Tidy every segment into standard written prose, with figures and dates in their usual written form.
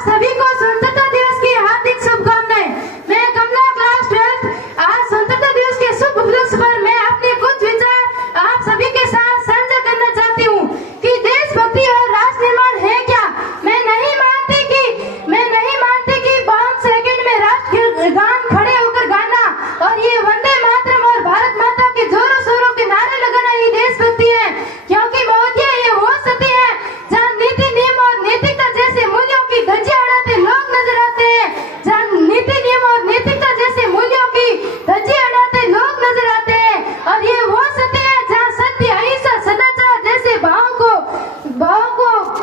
सभी को स्वतंत्रता दिवस की हार्दिक शुभकामनाएं। मैं कमला क्लास 12th। आज स्वतंत्रता दिवस के शुभ उपलक्ष्य पर मैं अपने कुछ विचार आप सभी के साथ साझा करना चाहती हूँ कि देशभक्ति और राष्ट्र निर्माण है क्या। मैं नहीं मानती कि 5 सेकंड में राष्ट्र गान खड़े होकर गाना और ये वंदे मातरम और भारत माता के जोरों शोरों के नारे लगाना ही देशभक्ति है, क्योंकि महोदय ये वो सती है जहाँ नीति नियम और नैतिकता जैसे मूल्यों की धज्जियां उड़ाते लोग नजर आते हैं। जहाँ नीति नियम और नैतिकता जैसे मूल्यों की धज्जियां उड़ाते लोग नजर आते हैं। और ये वो सती है जहाँ सत्य, अहिंसा, सदाचार जैसे भावों को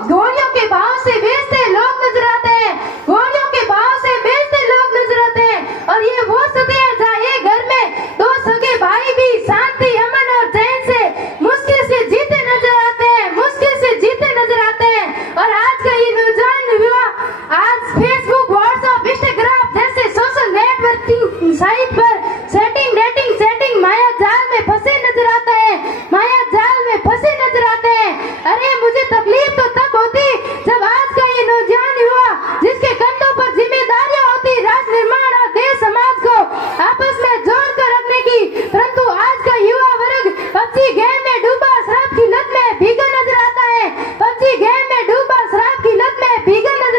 गोलियों के भाव से बेचते लोग नजर आते हैं। गोलियों के भाव से बेचते लोग नजर आते हैं। और ये वो सती है जहाँ एक घर में 2 सगे भाई भी शांति, अमन और चैन से मुश्किल से जीते नजर आते हैं। और आज का ये नौजवान युवा आज फेसबुक, व्हाट्सएप, इंस्टाग्राम जैसे सोशल नेटवर्किंग साइट पर सेटिंग माया जाल में फंसे नजर आते हैं। अरे मुझे तकलीफ तो तब होती जब आज का ये नौजवान युवा जिसके कंधों पर जिम्मेदारियां होती राष्ट्र निर्माण और देश समाज को आपस में जोड़ कर रखने की, परंतु आज का युवा वर्ग पबजी गेम में डूबा शराब की लत में भीगा नजर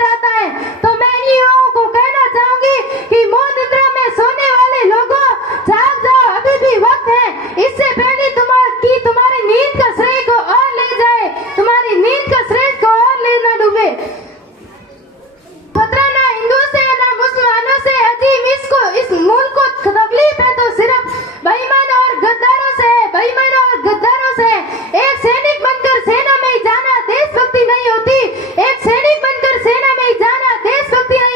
आता है। तो मैं इन युवाओं को कहना चाहूंगी कि मौन निद्रा में सोने वाले लोगों, जाग जाओ, अभी भी वक्त है। इससे पहले तुम्हारी नींद का श्रेय को और ले जाए, तुम्हारी नींद का श्रेय को और ले ना डूबे। खतरा ना हिंदू से ना मुसलमानों से, अजीब इस मुल्क को तकलीफ है तो सिर्फ बेईमानों और गद्दारों से है। एक सैनिक बनकर सेना में जाना देशभक्ति नहीं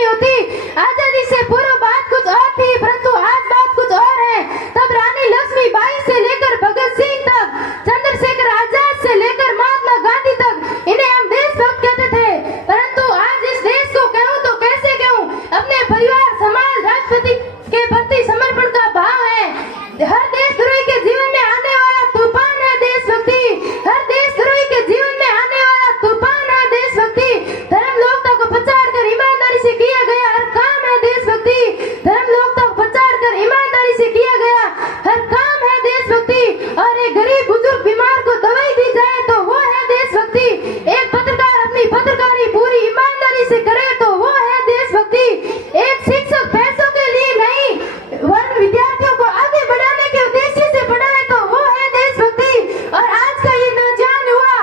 होती। आजादी से पूर्व बात कुछ और थी, परंतु आज बात कुछ और है। तब रानी लक्ष्मीबाई से लेकर भगत सिंह तक, चंद्रशेखर आजाद से लेकर महात्मा गांधी तक इन्हें हम देशभक्त कहते थे। परंतु आज इस देश को कहूं तो कैसे कहूं, अपने परिवार, समाज, राष्ट्रपति के प्रति समर्पण का भाव है। हर देशद्रोही के जीवन में आने वाला तूफान है देशभक्ति। धर्म लोकता को पछाड़ कर ईमानदारी से किया गया हर काम है देशभक्ति। और एक गरीब बुजुर्ग बीमार को दवाई दी जाए तो वो है देशभक्ति। एक पत्रकार अपनी पत्रकारी पूरी ईमानदारी से करे तो वो है देशभक्ति। एक शिक्षक पैसों के लिए नहीं वरन विद्यार्थियों को आगे बढ़ाने के उद्देश्य से पढ़ाए तो वो है देशभक्ति। और आज का ये नौजवान युवा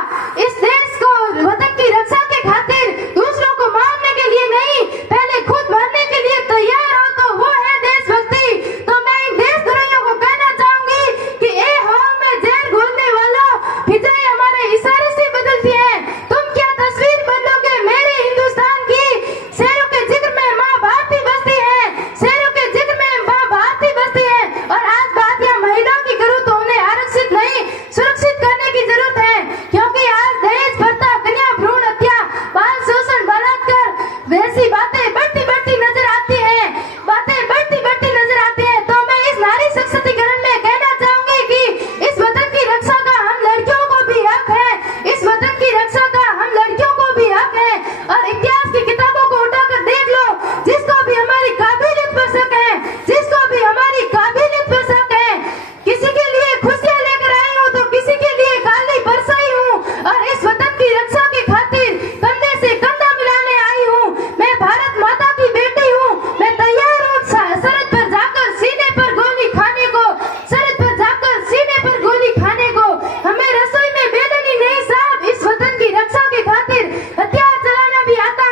इस देश को, वतन की रक्षा के खातिर दूसरों को मारने के लिए नहीं, पहले खुद मरने के लिए तैयार हो तो वो है देशभक्ति। तो मैं इन देशद्रोहियों को कहना चाहूंगी कि ए हवा में जहर घोलने वालों, फिजाएं हमारे इशारे से बदलती हैं। तुम क्या तस्वीर बदलोगे मेरे हिंदुस्तान की? शेरों के जिक्र में माँ भारती बसती है। और आज बात यहाँ महिलाओं की करूँ तो उन्हें आरक्षित नहीं, सुरक्षित करने की जरूरत है, क्योंकि आज दहेज प्रथा, कन्या भ्रूण हत्या, बाल शोषण, बलात्कार वैसी बातें बढ़ती नजर आती हैं। तो मैं इस नारी सशक्तिकरण में कहना चाहूंगी कि इस वतन की रक्षा का हम लड़कियों को भी हक है। और इतिहास की किताबों को उठाकर देख लो, जिसको भी हमारी काबिलियत पर शक है, किसी के लिए खुशियां लेकर आई हूँ तो किसी के लिए गाली बरसाई हूँ। और इस वतन की रक्षा के खातिर कंधे से कंधा मिलाने आई हूँ। मैं भारत माता की बेटी हूँ। मैं तैयार हूँ सरहद पर जाकर सीने पर गोली खाने को। हमें रसोई में बेलनी नहीं साहब, इस वतन की रक्षा के खातिर हथियार चलाना भी आता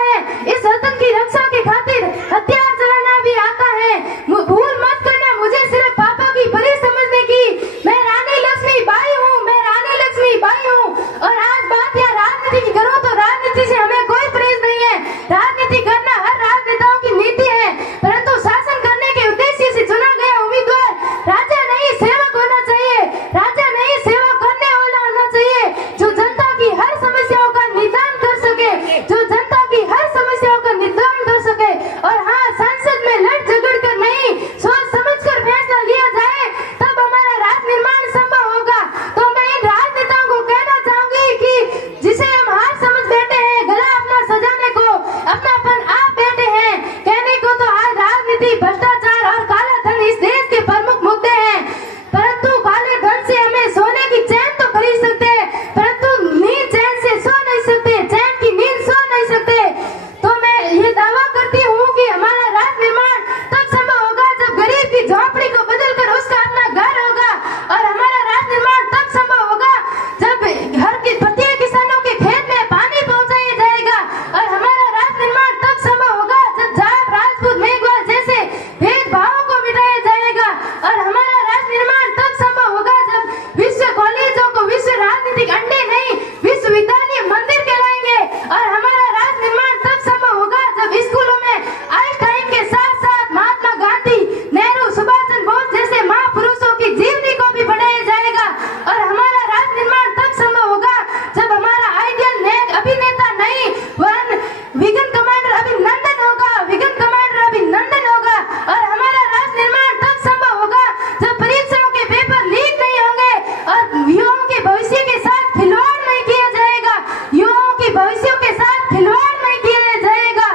साथ खिलवाड़ नहीं किया जाएगा।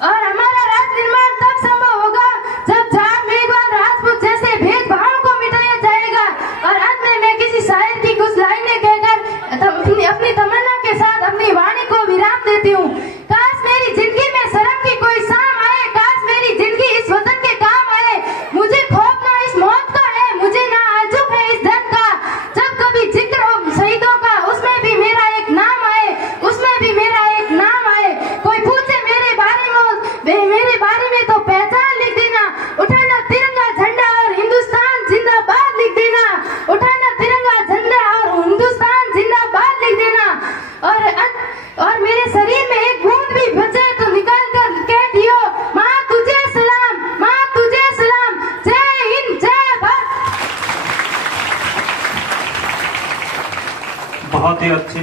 और हमारा राष्ट्र निर्माण तब संभव होगा जब जाट मेघवाल राजपूत जैसे भेदभाव को मिटाया जाएगा। और अंत में मैं किसी शायर की कुछ लाइनें कहकर अपनी तमन्ना के साथ अपनी वाणी को विराम देती हूँ। काश मेरी जिंदगी में शर्म की कोई शाम आए, काश मेरी जिंदगी इस वतन के काम आए। मुझे खौफ ना इस मौत का है, मुझे ना आजुब है इस दर्द का। जब कभी जिक्र हो शहीदों का, उसमें भी मेरा एक नाम आए, उसमें भी मेरा एक नाम आए। कोई पूछे मेरे बारे में तो पहचान लिख देना, उठाना तिरंगा झंडा और हिंदुस्तान जिंदाबाद लिख देना, उठाना तिरंगा झंडा और हिंदुस्तान जिंदाबाद लिख देना। और मेरे शरीर में एक बूंद भी बचे तो निकाल कर कह दियो, माँ तुझे सलाम, माँ तुझे सलाम। जय हिंद, जय भारत। बहुत ही अच्छे